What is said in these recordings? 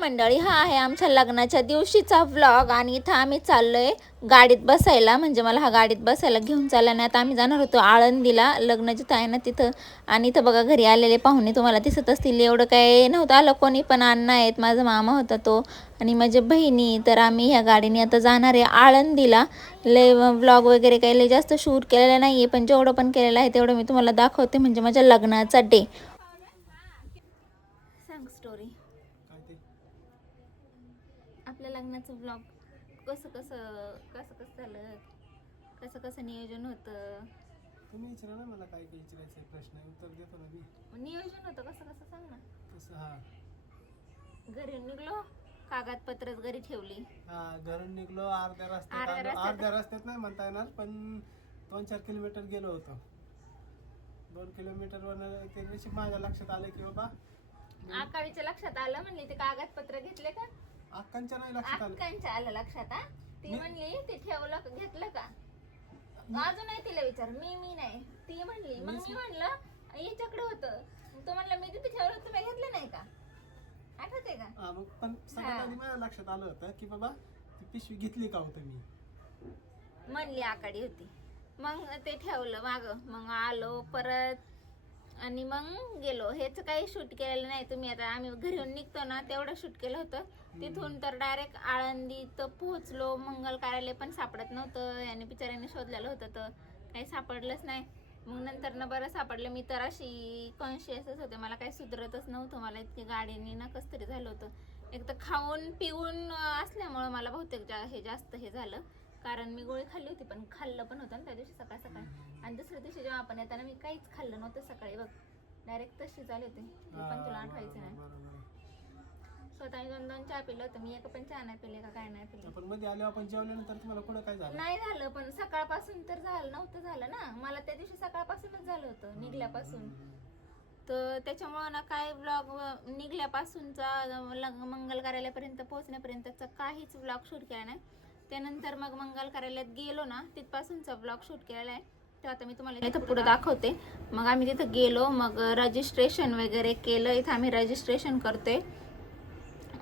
मंडळी, हा आहे आमच्या लग्नाच्या दिवशीचा व्लॉग आणि इथं आम्ही चाललोय गाडीत बसायला. म्हणजे मला हा गाडीत बसायला घेऊन चालला नाही. आता आम्ही जाणार होतो आळंदीला, लग्न जिथं आहे ना तिथं. आणि इथं बघा घरी आलेले पाहुणे तुम्हाला दिसत असतील. एवढं काय नव्हतं आलं कोणी, पण अण्णा आहेत, माझा मामा होता तो आणि माझ्या बहिणी. तर आम्ही ह्या गाडीने आता जाणार आहे आळंदीला. लय व्लॉग वगैरे काही लय जास्त शूट केलेलं नाही आहे, पण जेवढं पण केलेलं आहे तेवढं मी तुम्हाला दाखवते. म्हणजे माझ्या लग्नाचा डे. सांग स्टोरी आपल्या लग्नाचं व्लॉग. कसं झालं, कसं नियोजन होतं. तुम्ही विचारा ना मला काय विचारायचं प्रश्न, उत्तर देतो ना मी. नियोजन होतं कसं सांग ना. कसं? हा, घरी निघलो, कागदपत्र घरी ठेवली. हा, घरून निघलो अर्ध्या रस्त्यात नाही म्हणता येणार, पण 2-4 किलोमीटर गेलो होतो. 2 किलोमीटरवर ते नशीब माझ्या लक्षात आलं की बाबा आकाळीच्या लक्षात आलं. म्हणली ते कागदपत्र घेतले का? अक्कांच्या नाही लक्षात आलं. अक्कांच्या आलं लक्षात. हा, ती म्हणली ते ठेवलं घेतलं का? अजून नाही तिला विचार. मी नाही, ती म्हणली. मग मी म्हणलं हिच्याकडे होतं. तो म्हणलं मी तिथे ठेवलं, तुम्ही घेतलं नाही का? आठवते का? हा, मग पण सगळ्यात आधी माझ्या लक्षात आलं होतं की बाबा ती पिशवी घेतली का होतं मी. म्हणली आकाडी होती. मग ते ठेवलं माग. मग आलो परत आणि मग गेलो. हेच काही शूट केलेलं नाही तुम्ही. आता आम्ही घरून निघतो ना तेवढं शूट केलं होतं. तिथून तर डायरेक्ट आळंदीत पोहोचलो. मंगल कार्यालय पण सापडत नव्हतं आणि बिचाऱ्याने शोधलेलं होतं तर काही सापडलंच नाही. मग नंतर ना बरं सापडलं. मी तर अशी कॉन्शियसच होते, मला काही सुधरतच नव्हतं. मला इतकी गाडीने ना कसं तरी झालं होतं. एक तर खाऊन पिऊन असल्यामुळं मला बहुतेक जास्त हे झालं. कारण मी गोळी खाल्ली होती, पण खाल्लं पण होतं ना त्या दिवशी सकाळ. आणि दुसऱ्या दिवशी जेव्हा आपण येताना मी काहीच खाल्लं नव्हतं सकाळी. बघ डायरेक्ट तशी झाली होती. पण तुला आठवायचं नाही. स्वतः 2 चहा पिलं होतं मी. एक पण चहा नाही पिले का काय नाही पिले. आपण मध्ये आलो, आपण जेवल्यानंतर तुम्हाला कुठं काय झालं? नाही झालं, पण सकाळपासून तर झालं ना. मला त्या दिवशी सकाळपासूनच झालं होतं, निघल्यापासून. तर त्याच्यामुळं ना काय व्लॉग निघल्यापासूनचा मंगल कार्यालयापर्यंत पोहोचण्यापर्यंतचा काहीच व्लॉग शूट केला नाही. त्यानंतर मग मंगल कार्यालयात गेलो ना, तिथपासूनचा ब्लॉग शूट केलेला आहे. तर आता मी तुम्हाला इथं पुढे दाखवते. मग आम्ही तिथं गेलो, मग रजिस्ट्रेशन वगैरे केलं. इथं आम्ही रजिस्ट्रेशन करतोय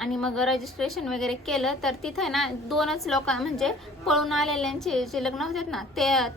आणि मग रजिस्ट्रेशन वगैरे केलं. तर तिथं ना 2च लोक म्हणजे पळून आलेल्यांचे जे लग्न होतात ना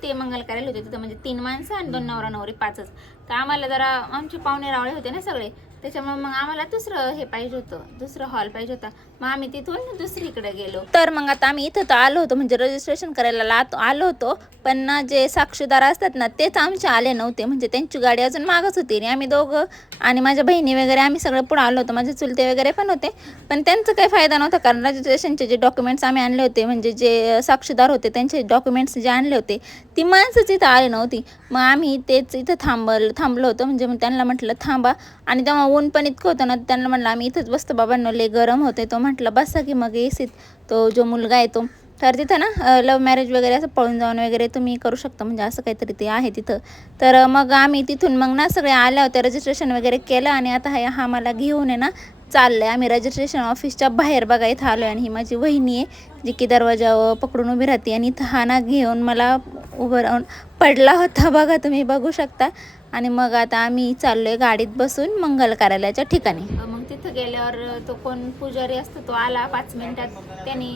ते मंगल कार्यालय होते तिथं. म्हणजे 3 माणसं आणि 2 नवरा नवरी 5च. तर आम्हाला जरा आमचे पाहुणे रावळे होते ना सगळे, त्याच्यामुळे मग आम्हाला दुसरं हे पाहिजे होतं, दुसरं हॉल पाहिजे होता. मग आम्ही तिथून दुसरीकडे गेलो. तर मग आता आम्ही इथं तर आलो होतो, म्हणजे रजिस्ट्रेशन करायला आलो होतो. पण ना जे साक्षीदार असतात ना तेच आमचे आले नव्हते. म्हणजे त्यांची गाडी अजून मागच होती आणि आम्ही दोघं आणि माझ्या बहिणी वगैरे आम्ही सगळे पुढे आलो होतो. माझे चुलते वगैरे पण होते, पण त्यांचं काही फायदा नव्हता. कारण रजिस्ट्रेशनचे जे डॉक्युमेंट्स आम्ही आणले होते, म्हणजे जे साक्षीदार होते त्यांचे डॉक्युमेंट्स जे आणले होते ती माणसंच इथं आले नव्हती. मग आम्ही तेच इथं थांबलो होतो. म्हणजे मग त्यांना म्हटलं थांबा. आणि तेव्हा ऊन पण इतकं होतं ना, त्यांना म्हटलं आम्ही इथंच बसतो बाबांनो, लय गरम होते. तो म्हटलं बसा की मग एसीत. तो जो मुलगा आहे तो. तर तिथं ना लव्ह मॅरेज वगैरे असं पळून जाऊन वगैरे तुम्ही करू शकता, म्हणजे असं काहीतरी ते आहे तिथं. तर मग आम्ही तिथून मग ना सगळे आल्या होत्या, रजिस्ट्रेशन वगैरे केलं आणि आता हा मला घेऊन आहे ना चाललं आहे. आम्ही रजिस्ट्रेशन ऑफिसच्या बाहेर बघा इथं आलो आहे. आणि ही माझी वहिनी आहे जी की दरवाजा पकडून उभी राहते. आणि इथं हा ना घेऊन मला उभं राहून पडला होता बघा, तुम्ही बघू शकता. आणि मग आता आम्ही चाललोय गाडीत बसून मंगल कार्यालयाच्या ठिकाणी. मग तिथं गेल्यावर तो कोण पुजारी असतो तो आला 5 मिनिटात. त्यांनी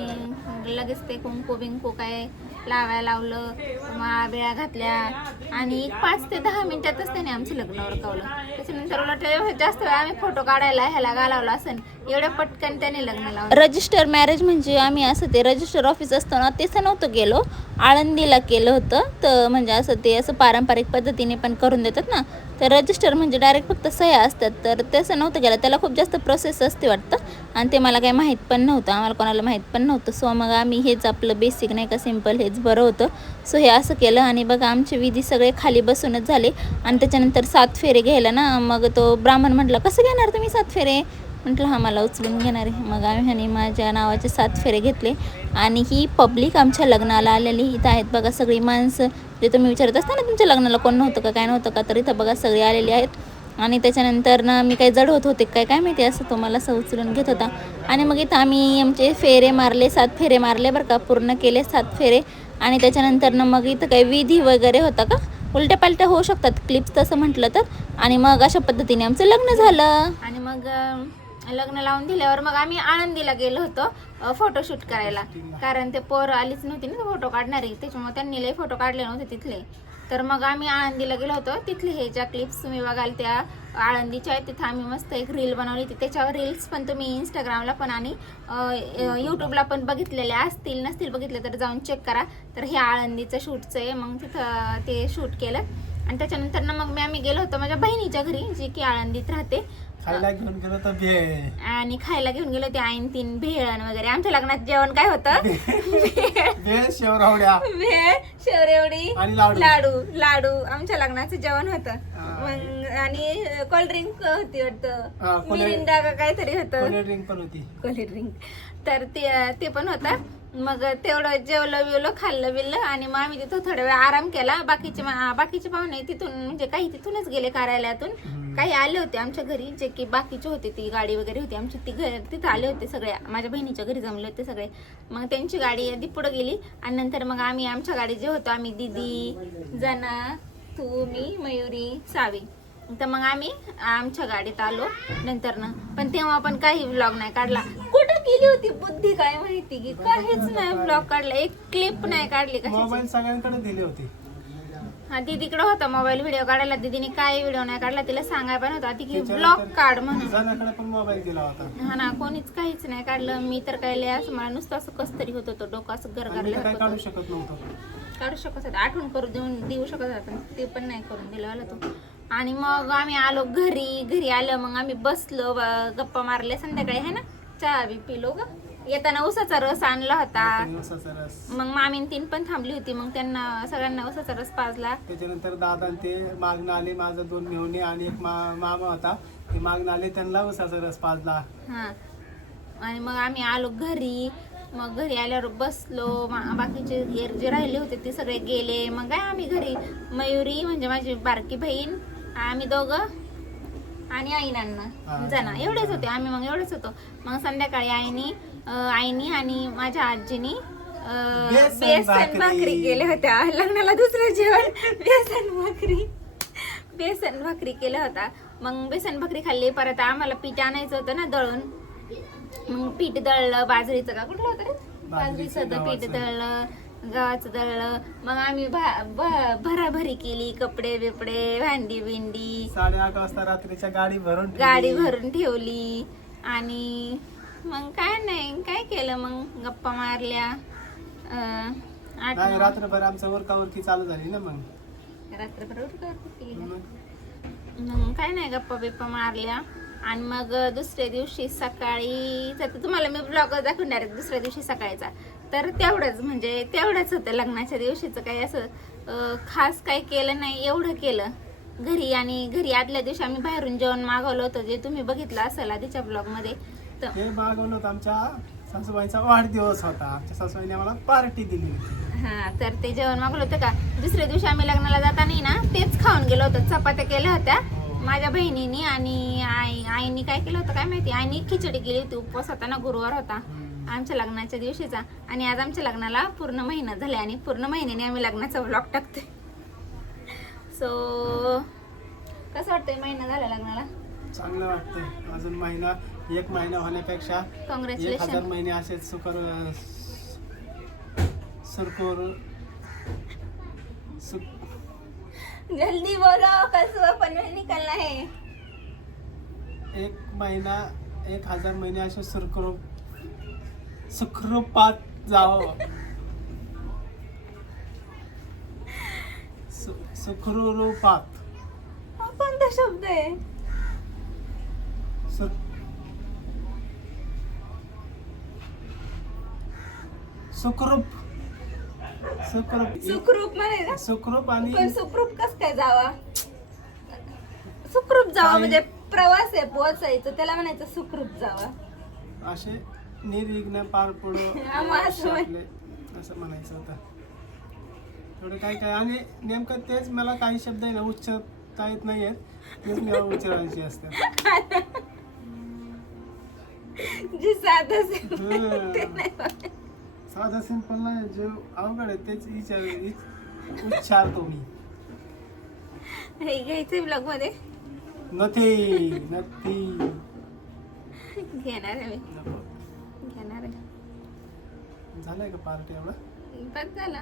लगेच ते कुंकू बिंकू काय लावायला लावलं, माळा घातल्या आणि 5 ते 10 मिनिटातच त्याने आमचं लग्न उरकवलं. त्याच्यानंतर उलट जास्त वेळ आम्ही फोटो काढायला ह्याला घालावला असेल, एवढ्या पटकन त्याने लग्न लावलं. रजिस्टर मॅरेज म्हणजे आम्ही असं ते रजिस्टर ऑफिस असतं ना तसं नव्हतं गेलो, आळंदीला केलं होतं. तर म्हणजे असं ते असं पारंपरिक पद्धतीने पण करून देतात ना. तर रजिस्टर म्हणजे डायरेक्ट फक्त सह्या असतात, तर तसं नव्हतं गेलं. त्याला खूप जास्त प्रोसेस असते वाटतं आणि ते मला काही माहीत पण नव्हतं, आम्हाला कोणाला माहीत पण नव्हतं. सो मग आम्ही हेच आपलं बेसिक नाही का सिम्पल हेच बरं होतं. सो हे असं केलं आणि बघा आमचे विधी सगळे खाली बसूनच झाले. आणि त्याच्यानंतर 7 फेरे घ्यायला ना, मग तो ब्राह्मण म्हटलं कसं घेणार तुम्ही 7 फेरे? म्हटलं हा मला उचलून घेणार आहे. मग आम्ही ह्याने माझ्या नावाचे 7 फेरे घेतले. आणि ही पब्लिक आमच्या लग्नाला आलेली इथं आहेत बघा सगळी माणसं. जे तुम्ही विचारत असता ना तुमच्या लग्नाला कोण नव्हतं का काय नव्हतं का, तर इथं बघा सगळे आलेले आहेत. आणि त्याच्यानंतर ना मी काही जड होते काय माहिती, असं तो मला असं उचलून घेत होता. आणि मग इथं आम्ही आमचे फेरे मारले, 7 फेरे मारले बरं का, पूर्ण केले 7 फेरे. आणि त्याच्यानंतर ना मग इथं काही विधी वगैरे होता का, उलट्या पालट्या होऊ शकतात क्लिप्स तसं म्हटलं तर. आणि मग अशा पद्धतीने आमचं लग्न झालं. आणि मग लग्न लावून दिल्यावर मग आम्ही आळंदीला गेलो होतो फोटोशूट करायला, कारण ते पोर आलीच नव्हती ना फोटो काढणारी, त्याच्यामुळे त्यांनी लय फोटो काढले नव्हते तिथले. तर मग आम्ही आळंदीला गेलो होतो. तिथले हे ज्या क्लिप्स तुम्ही बघाल त्या आळंदीच्या आहेत, तिथं आम्ही मस्त एक रील बनवली होती. त्याच्यावर रील्स पण तुम्ही इंस्टाग्रामला पण आणि यूट्यूबला पण बघितलेले असतील, नसतील बघितले तर जाऊन चेक करा. तर हे आळंदीचं शूटचं आहे. मग तिथं ते शूट केलं आणि त्याच्यानंतर ना मग आम्ही गेलो होतो माझ्या बहिणीच्या घरी, जी की आळंदीत राहते. खायला घेऊन गेलो तर भेळ, आणि खायला घेऊन गेलो ते आईन तीन भेळ वगैरे. आमच्या लग्नात जेवण काय होतं? भेळ, शेवरावड्या, भेळ, शेवरेवडी आणि लाडू. लाडू लाडू आमच्या लग्नाचं जेवण होतं. मग आणि कोल्ड्रिंक होती वाटतं, मिरिंडा का काहीतरी होतं, ड्रिंक पण होती, कोल्ड्रिंक. तर ते पण होतं. मग तेवढं जेवलं बिवलं, खाल्लं बिल्लं आणि मग आम्ही तिथं थोडा वेळ आराम केला. बाकीचे पाहुणे तिथून म्हणजे काही तिथूनच गेले कार्यालयातून, काही आले होते आमच्या घरी, जे की बाकीचे होते, ती गाडी वगैरे होती आमची, ती तिथं आले होते सगळे, माझ्या बहिणीच्या घरी जमले होते सगळे. मग त्यांची गाडी आधी पुढे गेली आणि नंतर मग आम्ही आमच्या गाडी जे होतो, आम्ही दीदी, जना, तू, मी, मयुरी, सावी, तर मग आम्ही आमच्या गाडीत आलो नंतर ना. पण तेव्हा पण काही व्लॉग नाही काढला. कुठं गेली होती बुद्धी काय माहिती, की काहीच नाही व्लॉग काढला, एक क्लिप नाही काढली कशाची. मोबाईल सगळ्यांकडे दिले होते. हा, दीदीकडे होता मोबाईल व्हिडिओ काढायला, दीदीने काय व्हिडिओ नाही काढला, तिला सांगाय पण होता ती की ब्लॉग काढ म्हणून. जणाकडे पण मोबाईल दिला होता. हा ना, कोणीच काहीच नाही काढलं. मी तर काय लय असं मला नुसतं असं कस तरी होत होतं, डोकं असं गरगरलं काय काढू होतं. शकत नव्हतं. काढू शकत होता, आठवण करून देऊ शकत होता, पण ते पण नाही करून दिलं आला तो. आणि मग आम्ही आलो घरी आलो. मग आम्ही बसलो, गप्पा मारले संध्याकाळी, है ना, चहा बी पिलो ग. येताना उसाचा रस आणला होता. उसाचा रस. मग मामीन तीन पण थांबली होती, मग त्यांना सगळ्यांना उसाचा रस पाजला. त्याच्यानंतर दादा ते मागणं आले, माझा 2 मेहुणे आणि एक मामा होता, ते मागणं आले, त्यांना उसाचा रस पाजला. हा, आणि मग आम्ही आलो घरी. मग घरी आल्यावर बसलो, बाकीचे जे राहिले होते ते सगळे गेले. मग काय आम्ही घरी, मयुरी म्हणजे माझी बारकी बहीण, आम्ही दोघं आणि आई नाना जना एवढेच होते आम्ही. मग एवढेच होतो. मग संध्याकाळी आईनी आणि माझ्या आजीनी बेसन भाकरी केल्या होत्या. लग्नाला दुसरं जेवण बेसन भाकरी केल्या होता. मग बेसन भाकरी खाल्ली. परत आम्हाला पीठ आणायचं होतं ना दळून, मग पीठ दळलं, बाजरीचं का कुठलं होतं रे, बाजरीचं पीठ दळलं, गव्हाचं दळलं. मग आम्ही भराभरी केली, कपडे बिपडे, भांडी बिंडी. 8:30 वाजता रात्रीच्या गाडी भरून ठेवली. आणि मग काय नाही, काय केलं, मग गप्पा मारल्या. रात्रभर आमचं वरकावरकी चालू झाली ना. मग रात्रभर मग काय नाही, गप्पा बिप्पा मारल्या. आणि मग दुसऱ्या दिवशी सकाळी, तुम्हाला मी ब्लॉग दाखवणार आहे दुसऱ्या दिवशी सकाळचा. तर तेवढंच होतं लग्नाच्या दिवशीचं. काही असं खास काही केलं नाही, एवढं केलं घरी. आणि घरी आदल्या दिवशी आम्ही बाहेरून जेवण मागवलं होतं, जे तुम्ही बघितलं असेल आधीच्या ब्लॉग मध्ये. ते मागवलं होतं, आमच्या सासूबाईचा वाढदिवस होता, आमच्या सासूबाईने आम्हाला पार्टी दिली होती. हा, तर ते जेवण मागवलं होतं का. दुसऱ्या दिवशी आम्ही लग्नाला जाताना ना तेच खाऊन गेलो होतो. चपात्या केल्या होत्या माझ्या बहिणीनी, आणि आईनी काय केलं होतं काय माहिती, आईनी खिचडी केली होती. उपवास होता ना, गुरुवार होता आमच्या लग्नाच्या दिवशीचा. आणि आज आमच्या लग्नाला पूर्ण महिना झाले, आणि पूर्ण महिन्याने आम्ही लग्नाचा व्लॉग टाकतोय. सो कसं वाटतंय महिना झाला लग्नाला? चांगलं वाटतंय. अजून एक महिना होण्यापेक्षा 1000 महिने असे जल्दी बोलो, कसं पण निकलना है. 1 महिना 1000 महिने असे सुखरूपात जावं. सुखरूपात कोणता शब्द आहे? सुखरूप म्हणे ना. सुखरूप. आणि पण सुखरूप कस काय जावा? सुखरूप जावा म्हणजे प्रवास आहे, पोहोचायचं, त्याला म्हणायचं सुखरूप जावा. असे निर्विघ्न पार पडो असं म्हणायचं होतं. थोडं काय. आणि नेमकं तेच मला काही शब्द आहे ना उच्चारता येत नाहीयेत, तेच मी उच्चारायचे असतात. जी साधा सिंपल नाही, जे अवघड आहे तेच उच्चारतो मी. हे घ्यायचंय ब्लॉग मध्ये. नथी घेणार आहे मी नको. घेणार आहे झालंय का पार्टी एवढा बस झाला